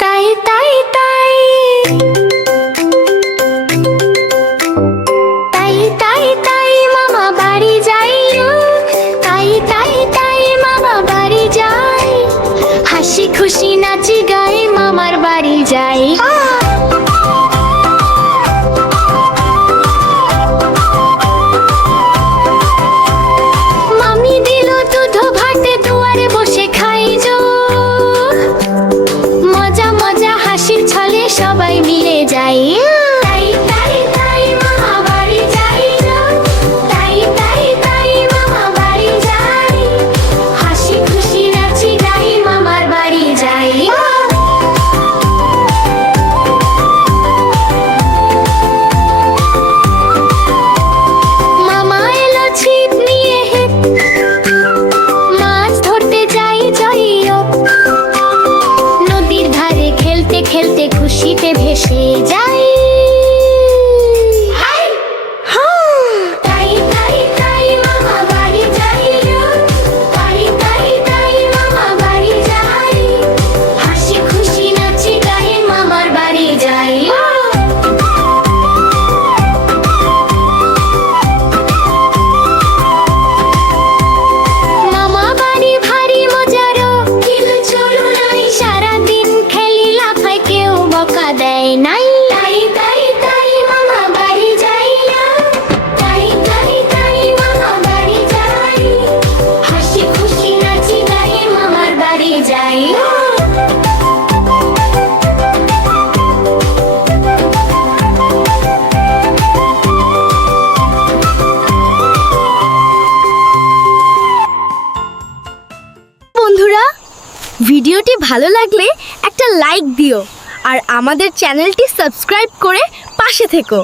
তাই তাই তাই তাই তাই তাই মামা বাড়ি যাই। তাই তাই তাই মামা বাড়ি যাই, হাসি খুশি নাচি গাই মামার বাড়ি যাই। মামি দিল দুধ ভাতে দুয়ারে বসে খাই যো, মজা মজা হাসির ছলে সবাই মিলে যাই। তাই তাই তাই মামা বাড়ি যাই। তাই তাই তাই মামা বাড়ি যাই, হাসি খুশি নাচি গাই মামার বাড়ি যাই। মামা এলো ছিপ নিয়ে মাছ ধরতে যাই জইও, নদীর ধারে খেলতে খেলতে খুশিতে ভেসে যাই। তাই তাই তাই মামা বাড়ি যাই। তাই তাই তাই মামা বাড়ি যাই, হাসি খুশি নাচি গাই মামার বাড়ি যাই। মামা বাড়ি ভারী মজারো, কিন্তু চলো নাই সারাদিন খেলি লাফাই কেউ বকা দেয় নাই। তাই তাই তাই মামা বাড়ি যাই। তাই তাই তাই মামা বাড়ি যাই, হাসি খুশি নাচি গাই মামার বাড়ি যাই। বন্ধুরা, ভিডিওটি ভালো লাগলে একটা লাইক দিও আর আমাদের চ্যানেলটি সাবস্ক্রাইব করে পাশে থেকো।